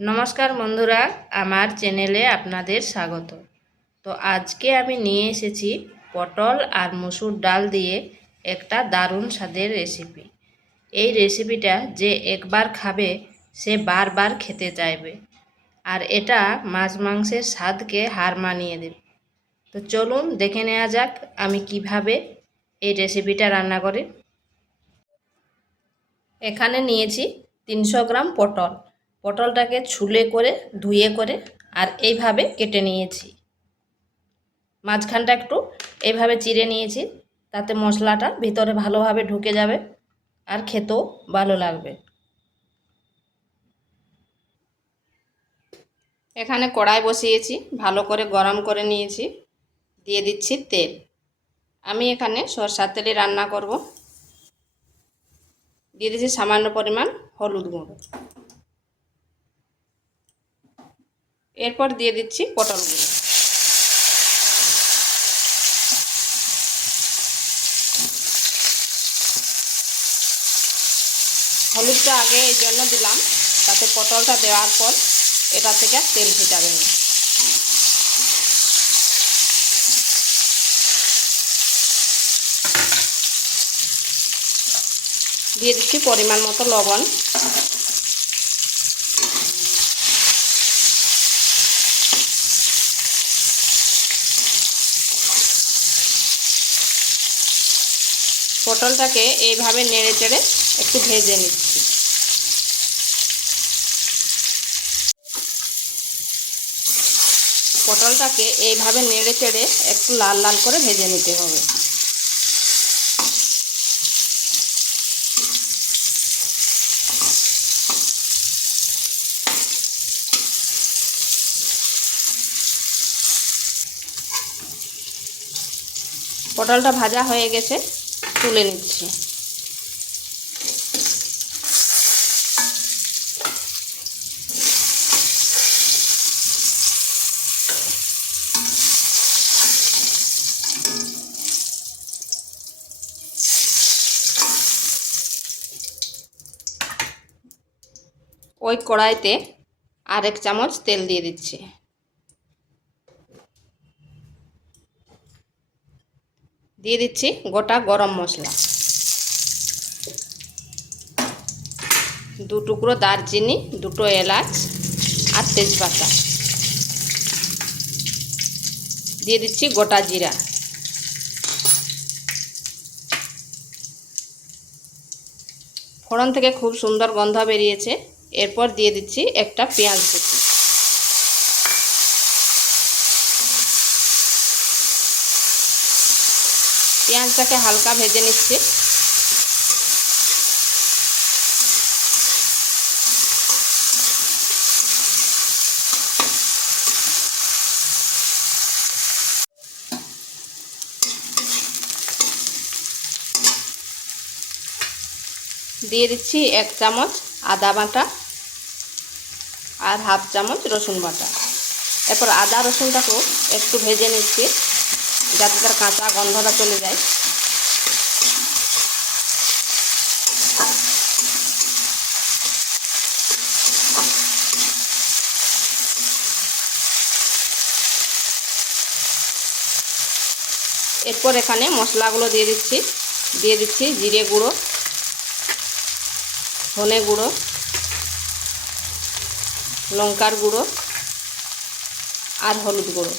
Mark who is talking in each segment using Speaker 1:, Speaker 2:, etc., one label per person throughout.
Speaker 1: নমস্কার বন্ধুরা, আমার চ্যানেলে আপনাদের স্বাগত। তো আজকে আমি নিয়ে এসেছি পটল আর মসুর ডাল দিয়ে একটা দারুণ স্বাদের রেসিপি এই রেসিপিটা যে একবার খাবে, সে বারবার খেতে চাইবে। আর এটা মাছ মাংসের স্বাদকে হার মানিয়ে দেবে। তো চলুন দেখে নেওয়া যাক আমি কীভাবে এই রেসিপিটা রান্না করি। এখানে নিয়েছি তিনশো গ্রাম পটল। পটলটাকে ছুলে করে, ধুয়ে করে আর এইভাবে কেটে নিয়েছি। মাঝখানটা একটু এইভাবে চিড়ে নিয়েছি, তাতে মশলাটা ভিতরে ভালোভাবে ঢুকে যাবে আর খেতেও ভালো লাগবে। এখানে কড়াই বসিয়েছি, ভালো করে গরম করে নিয়েছি। দিয়ে দিচ্ছি তেল। আমি এখানে সরষার তেলে রান্না করব। দিয়ে দিচ্ছি সামান্য পরিমাণ হলুদ গুঁড়ো। এরপর দিয়ে দিচ্ছি পটলগুলো। হলুদটা আগে এই জন্য দিলাম, তাতে পটলটা দেওয়ার পর এটা থেকে তেল ছিটাবে না দিয়ে দিচ্ছি পরিমাণ মতো লবণ। পটলটাকে এইভাবে নেড়ে চেড়ে একটু ভেজে নিচ্ছি। পটলটাকে এইভাবে নেড়ে চেড়ে একটু লাল লাল করে ভেজে নিতে হবে। পটলটা ভাজা হয়ে গেছে। তুলে নিচ্ছি। ওই কড়াইতে আরেক চামচ তেল দিয়ে দিচ্ছি। দিয়ে দিচ্ছি গোটা গরম মশলা। দু টুকরো দারচিনি, দুটো এলাচ আর তেজপাতা। দিয়ে দিচ্ছি গোটা জিরা। ফোড়ন থেকে খুব সুন্দর গন্ধ বেরিয়েছে। এরপর দিয়ে দিচ্ছি একটা পেঁয়াজ কুচি। পেঁয়াজটাকে হালকা ভেজে নিচ্ছি। দিয়ে দিচ্ছি এক চামচ আদা বাটা আর হাফ চামচ রসুন বাটা। এরপর আদা রসুনটাকেও একটু ভেজে নিচ্ছি। যাতে তার কাঁচা গন্ধটা চলে যায়। এরপর এখানে মশলাগুলো দিয়ে দিচ্ছি। দিয়ে দিচ্ছি জিরে গুঁড়ো, ধনে গুঁড়ো, লঙ্কার গুঁড়ো আর হলুদ গুঁড়ো।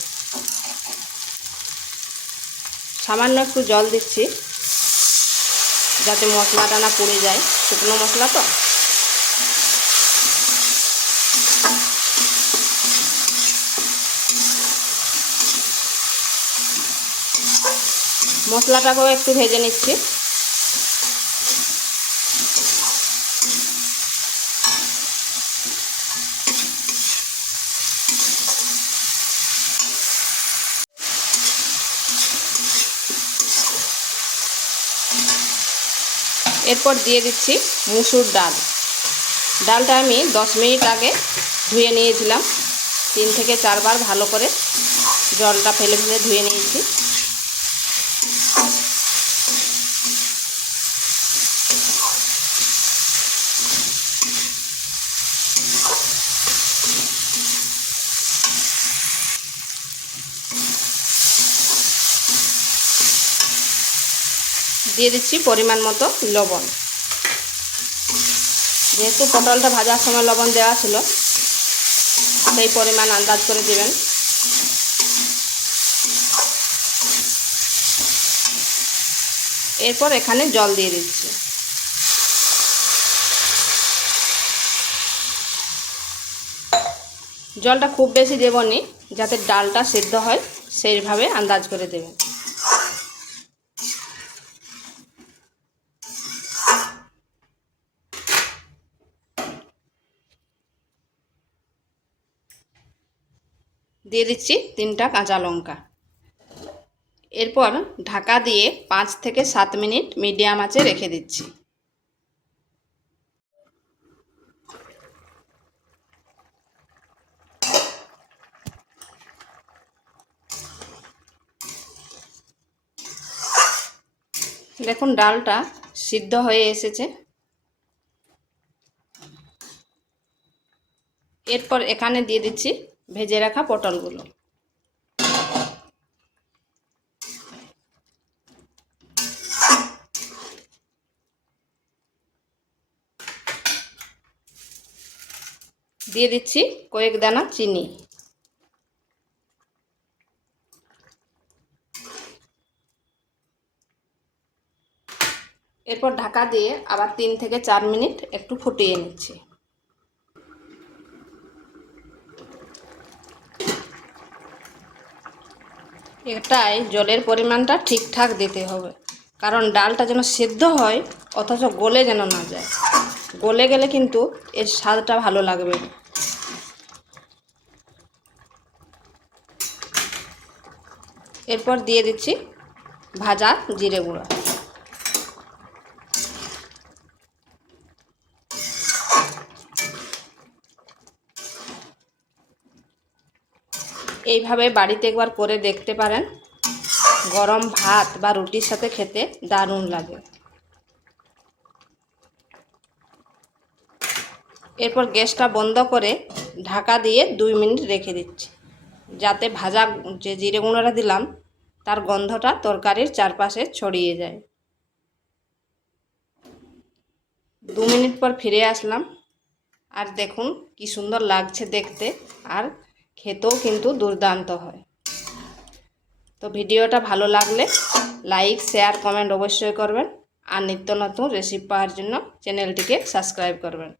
Speaker 1: সামান্য একটু জল দিচ্ছি, যাতে মশলাটা না পড়ে যায়। শুকনো মশলা তো? মশলাটাকেও একটু ভেজে নিচ্ছি। এরপর দিয়ে দিচ্ছি মুসুর ডাল। ডালটা আমি দশ মিনিট আগে ধুয়ে নিয়েছিলাম। তিন থেকে চারবার ভালো করে জলটা ফেলে ফেলে ধুয়ে নিয়েছি। দিয়ে দিচ্ছি পরিমাণ মতো লবণ। যেহেতু পটলটা ভাজার সময় লবণ দেওয়া ছিল, সেই পরিমাণ আন্দাজ করে দিবেন। এরপর এখানে জল দিয়ে দিচ্ছি। জলটা খুব বেশি দেবনি যাতে ডালটা সেদ্ধ হয়, সেইভাবে আন্দাজ করে দেবেন। দিয়ে দিচ্ছি তিনটা কাঁচা লঙ্কা। এরপর ঢাকা দিয়ে পাঁচ থেকে সাত মিনিট মিডিয়াম আঁচে রেখে দিচ্ছি। দেখুন ডালটা সিদ্ধ হয়ে এসেছে। এরপর এখানে দিয়ে দিচ্ছি ভেজে রাখা পটলগুলো। দিয়ে দিচ্ছি কয়েক দানা চিনি। এরপর ঢাকা দিয়ে আবার তিন থেকে চার মিনিট একটু ফুটিয়ে নিচ্ছি। এটাই, জলের পরিমাণটা ঠিকঠাক দিতে হবে। কারণ ডালটা যেন সেদ্ধ হয়, অথচ গলে যেন না যায়। গলে গেলে কিন্তু এর স্বাদটা ভালো লাগবে এরপর দিয়ে দিচ্ছি ভাজা জিরে গুঁড়া। এইভাবে বাড়িতে একবার করে দেখতে পারেন। গরম ভাত বা রুটির সাথে খেতে দারুণ লাগে। এরপর গ্যাসটা বন্ধ করে ঢাকা দিয়ে দুই মিনিট রেখে দিচ্ছি। যাতে ভাজা যে জিরে গুঁড়োটা দিলাম, তার গন্ধটা তরকারির চারপাশে ছড়িয়ে যায়। দু মিনিট পর ফিরে আসলাম। আর দেখুন কি সুন্দর লাগছে দেখতে। আর খেতেও কিন্তু দুর্দান্ত হয়। তো ভিডিওটা ভালো লাগলে লাইক, শেয়ার, কমেন্ট অবশ্যই করবেন। আর নিত্য নতুন রেসিপি পাওয়ার জন্য চ্যানেলটিকে সাবস্ক্রাইব করবেন।